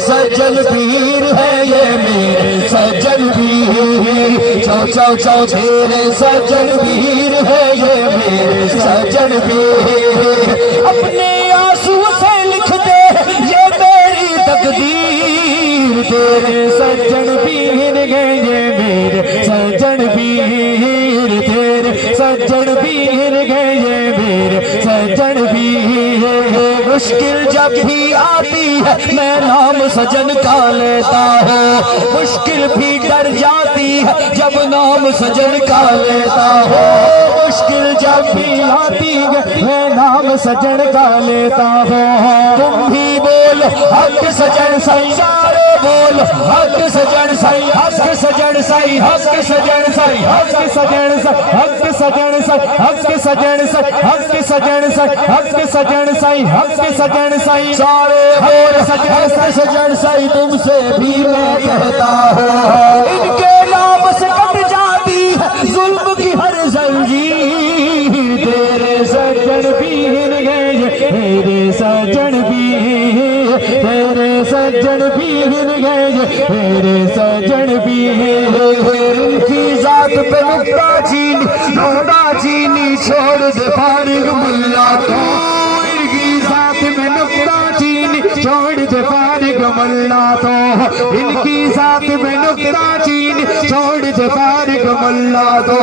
सज्जन पीर है ये मेरे सज्जन पीर। चौ चौ चौ तेरे सज्जन पीर है ये मेरे सज्जन पीर। अपने आंसू से लिख दे ये मेरी तकदीर। तेरे सज्जन पीर गए ये मेरे सज्जन पीर। तेरे सज्जन पीर गए ये मेरे सज्जन पीर। मुश्किल जब भी आती है मैं नाम सजन का लेता हूँ। मुश्किल भी डर जाती है जब नाम सजन का लेता हूँ। मुश्किल जब भी आती है मैं नाम सजन का लेता हूँ। तुम भी बोल हक सजन सही, सारे बोल हक सजन सही, हक सजन सही, हक सजन सही, हक सजन सही, हक सजन सही, हक सजन सही, हक सजन सही, हक सजन सही, हक सजन सही, सारे बोल हक सजन सही। तुमसे भी मैं कहता हूँ इनके नाम से कट जाती है जुल्म की हर जंजीर। तेरे सज्जन पीर गए मेरे सज्जन पीर। तेरे सज्जन पीर गए मेरे सज्जन पीर। इनकी जात पे नुक्ता चीनी नोड़ा चीनी छोड़ दे फारिग मुल्ला तो। इनकी जात में नुक्ता चीनी छोड़ दे फारिग मुल्ला तो। इनकी जात में नुक्ता चीनी छोड़ दे फारिग मुल्ला तो।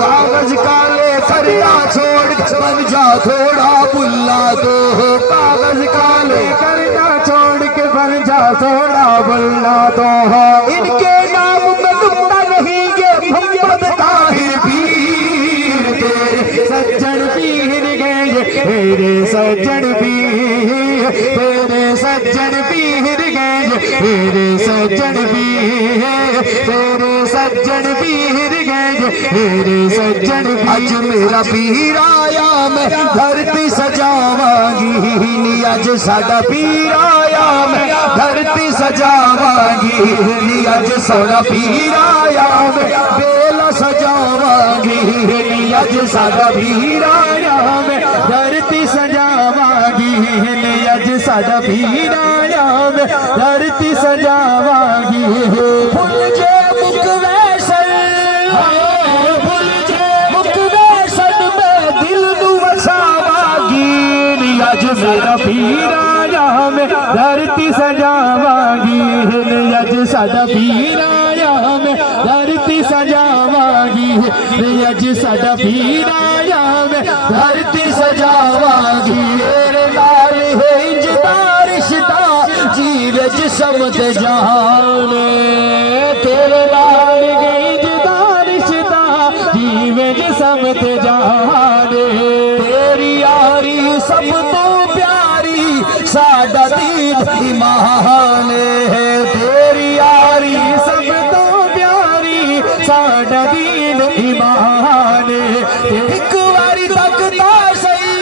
कागज काले करना छोड़ बन जा थोड़ा बुल्ला तो। कागज काले करना छोड़ के बन जा थोड़ा बुल्ला तो। इनके नाम में नुक्ता नहीं ये मोहम्मद ताहिर पीर। तेरे सज्जन पीर गए मेरे सज्जन पीर। तेरे सज्जन पीर गए मेरे सज्जन पीर। तेरे सज्जन पीर गए मेरे सज्जन। आज मेरा पीर आया मैं धरती सजावांगी। आज साडा पीर आया मैं धरती सजावांगी। आज सोना पीर आया मैं बेला सजावांगी। आज साडा पीर आया मैं धरती सजावांगी। आज साडा पीर आया मैं धरती सजावांगी। फुल जे मुख वैसन, फुल जे मुख वैसन में दिल नू वसावांगी। आज मेरा पीर आया मैं धरती सजावांगी। आज साडा पीर आया मैं धरती सजावांगी। आज साडा पीर आया मैं धरती सजावांगी। तेरे नाल है इंजदा रिश्ता जीवे जिस्म ते जान। तेरे नाल है इंजदा रिश्ता जीवे जिस्म ते जान। तेरी यारी सब तो प्यारी साडा दीन ईमान है। तेरी यारी सब तो प्यारी साडा दीन ईमान है। एक बारी तकता सही,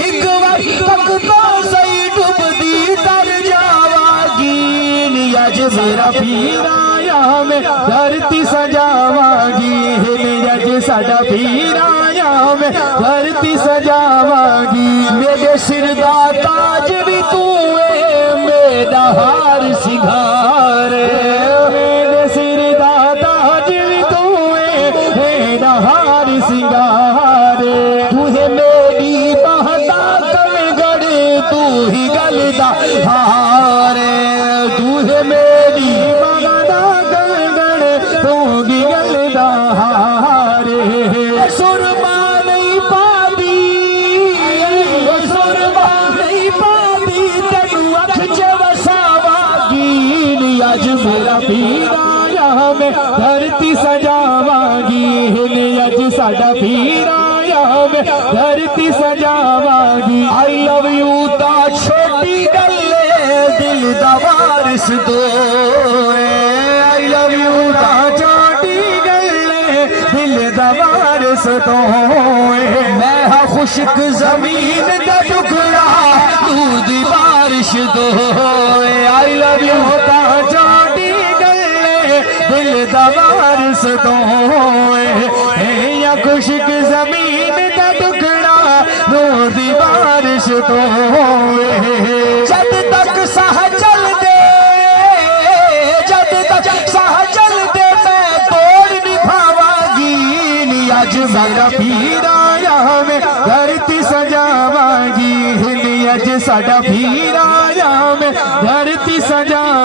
एक बारी तकता सही डूबदी तर जावांगी। आज मेरा पीर आया मैं धरती सजावांगी। आज साडा पीर आया मैं धरती सजावांगी। मेरे सिर दा ताज भी तू है मेरा हार सिंगार। मेरे सिर दा ताज भी तू है मेरा हार सिंगार। तू है मेरी बहता कंगड़ तू ही गलदा हार। तू है मेरी बहता कंगड़ तू ही गलदा हार। सुरमा नहीं पाती, सुरमा नहीं पाती तेनू अख च वसावांगी। आज मेरा पीर आया मैं धरती सजावांगी। आज साडा पीर आया मैं धरती सजावांगी। आई लव यू ता छोटी गल दिल दा वारिस दो। आई लव यू ता छोटी गल दिल दा वारिस दो। मैं हाँ खुशक जमीन का टुकड़ा दूर दी बारिश दो। आई लव यू ता छोटी गल दिल दा वारिस दो। या खुशक जमीन का टुकड़ा दूर दी बारिश दो। जब तक साह चल मेरा पीर आया मैं धरती सजावांगी, अज साडा पीर आया मैं धरती सजा